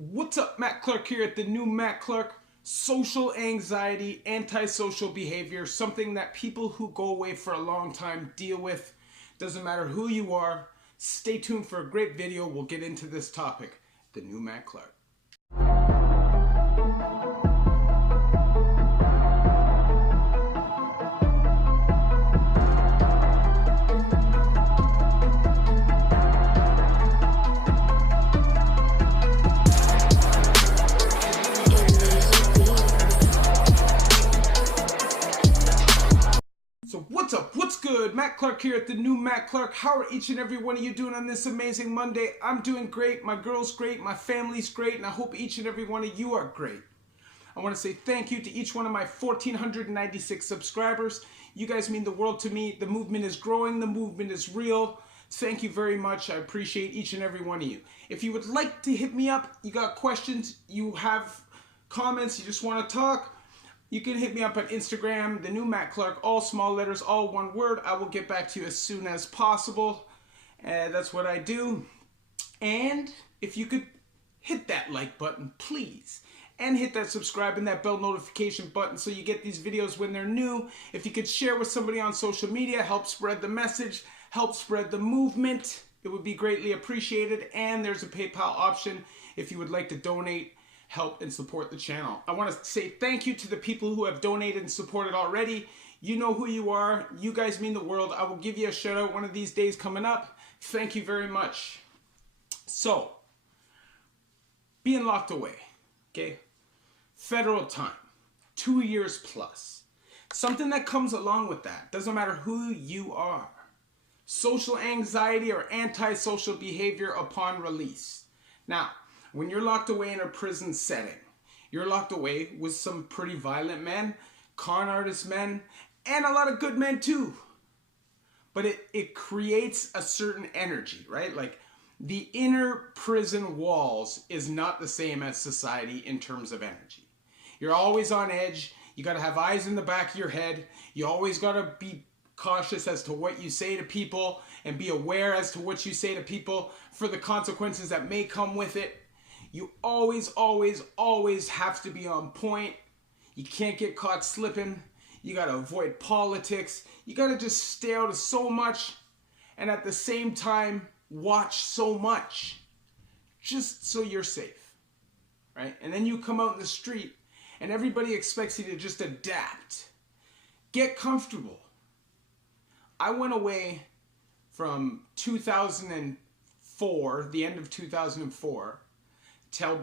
What's up, Matt Clark here at the new Matt Clark. Social anxiety, antisocial behavior, something that people who go away for a long time deal with. Doesn't matter who you are. Stay tuned for a great video. We'll get into this topic. The new Matt Clark. So what's up? What's good? Matt Clark here at the new Matt Clark. How are each and every one of you doing on this amazing Monday? I'm doing great. My girl's great. My family's great. And I hope each and every one of you are great. I want to say thank you to each one of my 1,496 subscribers. You guys mean the world to me. The movement is growing. The movement is real. Thank you very much. I appreciate each and every one of you. If you would like to hit me up, you got questions, you have comments, you just want to talk, you can hit me up on Instagram, the new Matt Clark, all small letters, all one word. I will get back to you as soon as possible. That's what I do. And if you could hit that like button, please. And hit that subscribe and that bell notification button so you get these videos when they're new. If you could share with somebody on social media, help spread the message, help spread the movement. It would be greatly appreciated. And there's a PayPal option if you would like to donate, help, and support the channel. I want to say thank you to the people who have donated and supported already. You know who you are. You guys mean the world. I will give you a shout out one of these days coming up. Thank you very much. So, being locked away, okay? Federal time, 2 years plus. Something that comes along with that, doesn't matter who you are. Social anxiety or antisocial behavior upon release. Now, when you're locked away in a prison setting, you're locked away with some pretty violent men, con artist men, and a lot of good men too. But it creates a certain energy, right? Like the inner prison walls is not the same as society in terms of energy. You're always on edge. You got to have eyes in the back of your head. You always got to be cautious as to what you say to people and be aware as to what you say to people for the consequences that may come with it. You always, always, always have to be on point. You can't get caught slipping. You got to avoid politics. You got to just stay out of so much and at the same time watch so much just so you're safe, right? And then you come out in the street and everybody expects you to just adapt. Get comfortable. I went away from 2004, the end of 2004, till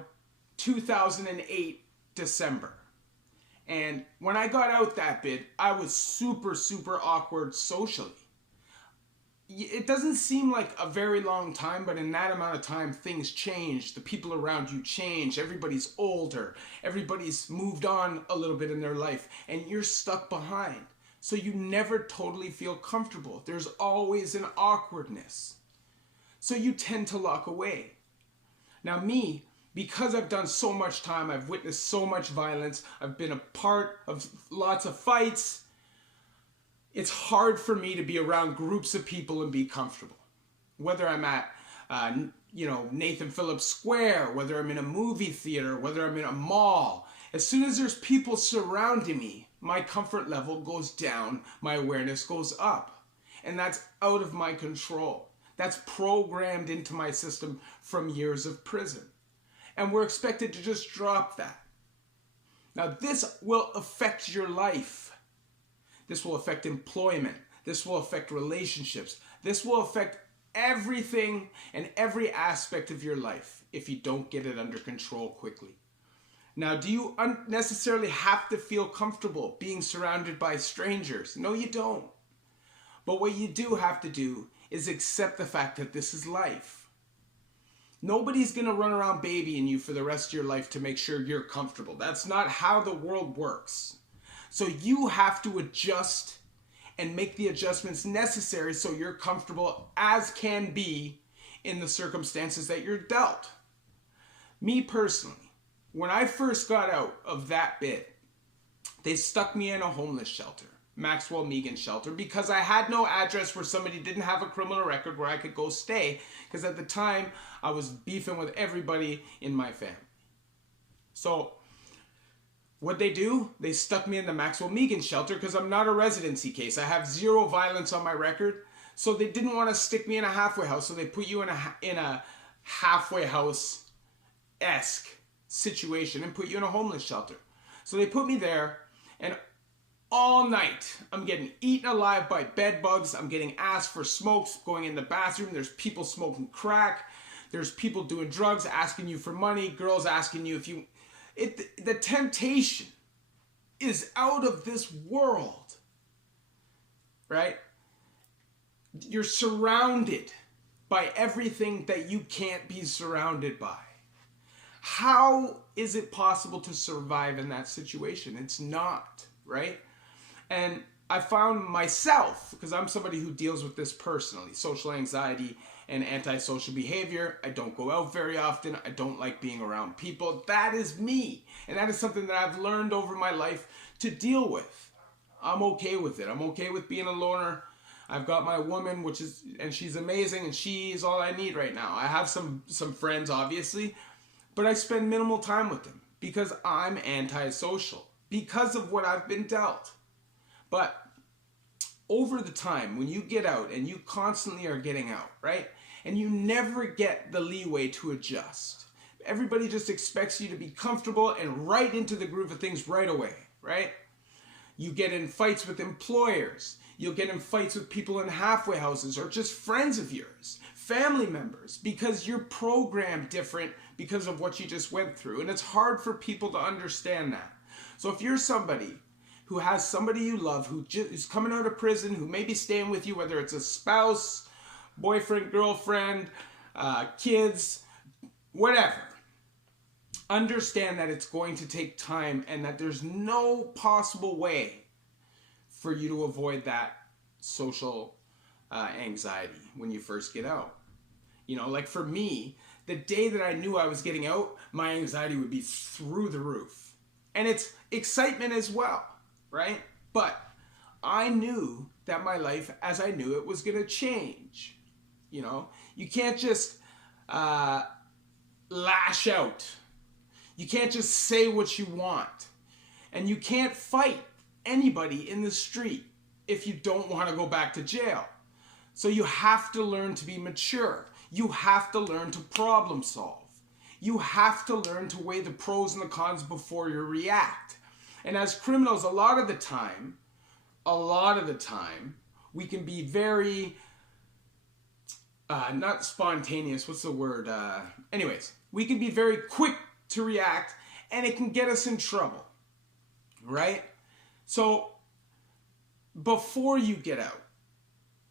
2008 December. And when I got out that bit, I was super, super awkward socially. It doesn't seem like a very long time, but in that amount of time, things change. The people around you change. Everybody's older. Everybody's moved on a little bit in their life, and you're stuck behind. So you never totally feel comfortable. There's always an awkwardness. So you tend to lock away. Now me, because I've done so much time, I've witnessed so much violence, I've been a part of lots of fights, it's hard for me to be around groups of people and be comfortable. Whether I'm at, Nathan Phillips Square, whether I'm in a movie theater, whether I'm in a mall, as soon as there's people surrounding me, my comfort level goes down, my awareness goes up. And that's out of my control. That's programmed into my system from years of prison. And we're expected to just drop that. Now this will affect your life. This will affect employment. This will affect relationships. This will affect everything and every aspect of your life if you don't get it under control quickly. Now, do you necessarily have to feel comfortable being surrounded by strangers? No, you don't. But what you do have to do is accept the fact that this is life. Nobody's going to run around babying you for the rest of your life to make sure you're comfortable. That's not how the world works. So you have to adjust and make the adjustments necessary so you're comfortable as can be in the circumstances that you're dealt. Me personally, when I first got out of that bit, they stuck me in a homeless shelter. Maxwell Megan shelter because I had no address where somebody didn't have a criminal record where I could go stay, because at the time I was beefing with everybody in my family. So what they do, they stuck me in the Maxwell Megan shelter because I'm not a residency case. I have zero violence on my record. So they didn't want to stick me in a halfway house, so they put you in a halfway house-esque situation and put you in a homeless shelter. So they put me there, and all night I'm getting eaten alive by bed bugs. I'm getting asked for smokes, going in the bathroom. There's people smoking crack. There's people doing drugs, asking you for money. Girls asking you if you... The temptation is out of this world, right? You're surrounded by everything that you can't be surrounded by. How is it possible to survive in that situation? It's not, right? And I found myself, because I'm somebody who deals with this personally, social anxiety and antisocial behavior. I don't go out very often. I don't like being around people. That is me. And that is something that I've learned over my life to deal with. I'm okay with it. I'm okay with being a loner. I've got my woman, and she's amazing, and she is all I need right now. I have some friends, obviously, but I spend minimal time with them because I'm antisocial, because of what I've been dealt. But over the time, when you get out, and you constantly are getting out, right? And you never get the leeway to adjust. Everybody just expects you to be comfortable and right into the groove of things right away, right? You get in fights with employers. You'll get in fights with people in halfway houses or just friends of yours, family members, because you're programmed different because of what you just went through. And it's hard for people to understand that. So if you're somebody who has somebody you love who's coming out of prison, who may be staying with you, whether it's a spouse, boyfriend, girlfriend, kids, whatever, understand that it's going to take time and that there's no possible way for you to avoid that social anxiety when you first get out. You know, like for me, the day that I knew I was getting out, my anxiety would be through the roof. And it's excitement as well, right? But I knew that my life, as I knew it, was going to change. You know, you can't just lash out. You can't just say what you want. And you can't fight anybody in the street if you don't want to go back to jail. So you have to learn to be mature. You have to learn to problem solve. You have to learn to weigh the pros and the cons before you react. And as criminals, a lot of the time, we can be very, not spontaneous, what's the word? Anyways, we can be very quick to react, and it can get us in trouble, right? So before you get out,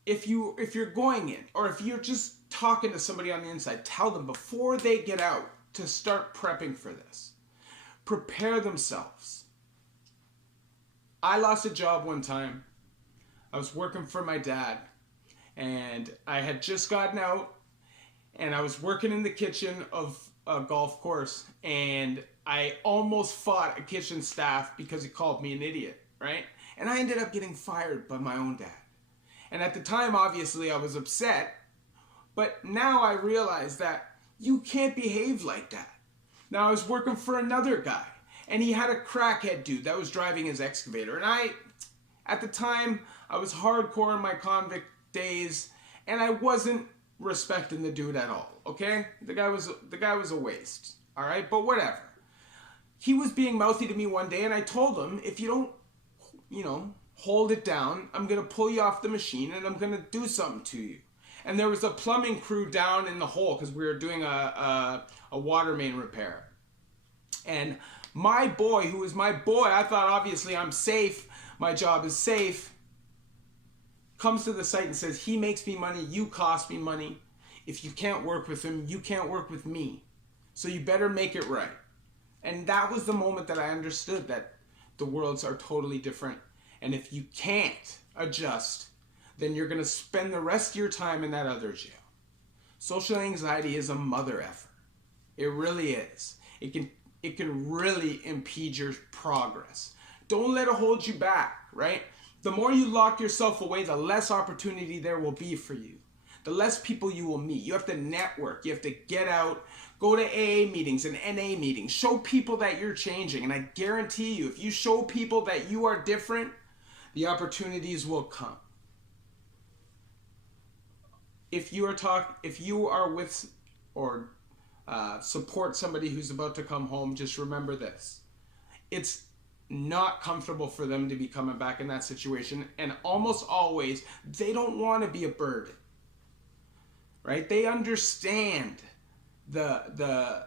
if you're going in, or if you're just talking to somebody on the inside, tell them before they get out to start prepping for this. Prepare themselves. I lost a job one time. I was working for my dad, and I had just gotten out, and I was working in the kitchen of a golf course, and I almost fought a kitchen staff because he called me an idiot, right? And I ended up getting fired by my own dad. And at the time, obviously, I was upset, but now I realize that you can't behave like that. Now, I was working for another guy, and he had a crackhead dude that was driving his excavator. And at the time, I was hardcore in my convict days, and I wasn't respecting the dude at all, okay? The guy was a waste, all right? But whatever. He was being mouthy to me one day, and I told him, if you don't, hold it down, I'm going to pull you off the machine, and I'm going to do something to you. And there was a plumbing crew down in the hole because we were doing a water main repair. And my boy, who was my boy, I thought obviously I'm safe, my job is safe, comes to the site and says, he makes me money, you cost me money. If you can't work with him, you can't work with me. So you better make it right. And that was the moment that I understood that the worlds are totally different. And if you can't adjust, then you're going to spend the rest of your time in that other jail. Social anxiety is a mother effer. It really is. It can really impede your progress. Don't let it hold you back, right? The more you lock yourself away, the less opportunity there will be for you. The less people you will meet. You have to network. You have to get out, go to AA meetings and NA meetings. Show people that you're changing. And I guarantee you, if you show people that you are different, the opportunities will come. If you are with or support somebody who's about to come home, just remember this. It's not comfortable for them to be coming back in that situation, and almost always they don't want to be a burden, right? They understand the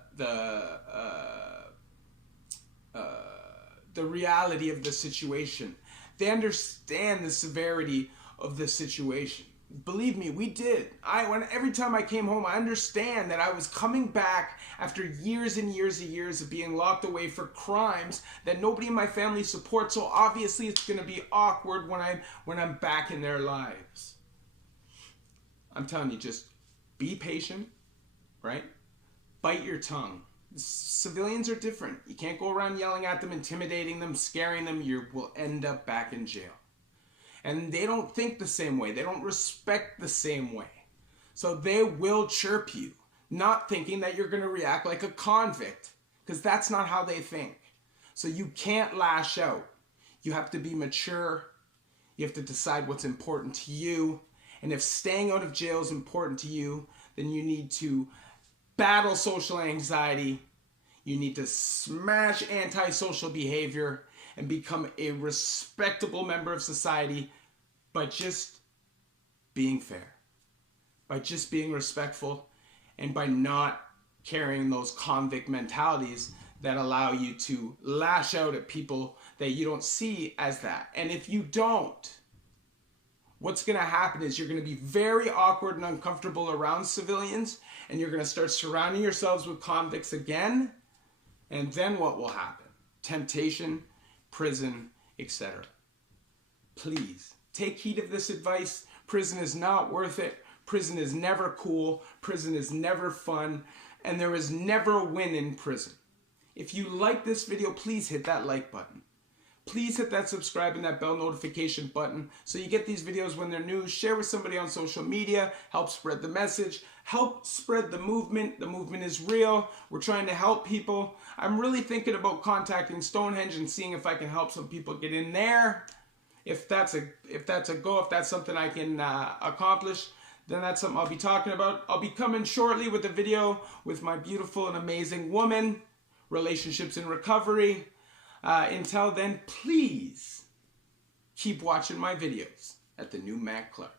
reality of the situation. They understand the severity of the situation. Believe me, we did. Every time I came home, I understand that I was coming back after years and years and years of being locked away for crimes that nobody in my family supports. So obviously, it's going to be awkward when I'm back in their lives. I'm telling you, just be patient, right? Bite your tongue. Civilians are different. You can't go around yelling at them, intimidating them, scaring them. You will end up back in jail. And they don't think the same way. They don't respect the same way. So they will chirp you, not thinking that you're going to react like a convict, because that's not how they think. So you can't lash out. You have to be mature. You have to decide what's important to you. And if staying out of jail is important to you, then you need to battle social anxiety. You need to smash antisocial behavior and become a respectable member of society by just being fair, by just being respectful, and by not carrying those convict mentalities that allow you to lash out at people that you don't see as that. And if you don't, what's going to happen is you're going to be very awkward and uncomfortable around civilians, and you're going to start surrounding yourselves with convicts again, and then what will happen? Temptation, prison, etc. Please take heed of this advice. Prison is not worth it. Prison is never cool. Prison is never fun. And there is never a win in prison. If you like this video, please hit that like button. Please hit that subscribe and that bell notification button so you get these videos when they're new. Share with somebody on social media. Help spread the message. Help spread the movement. The movement is real. We're trying to help people. I'm really thinking about contacting Stonehenge and seeing if I can help some people get in there. If that's a go, if that's something I can accomplish, then that's something I'll be talking about. I'll be coming shortly with a video with my beautiful and amazing woman, relationships in recovery. Until then, please keep watching my videos at the new Matt Clark.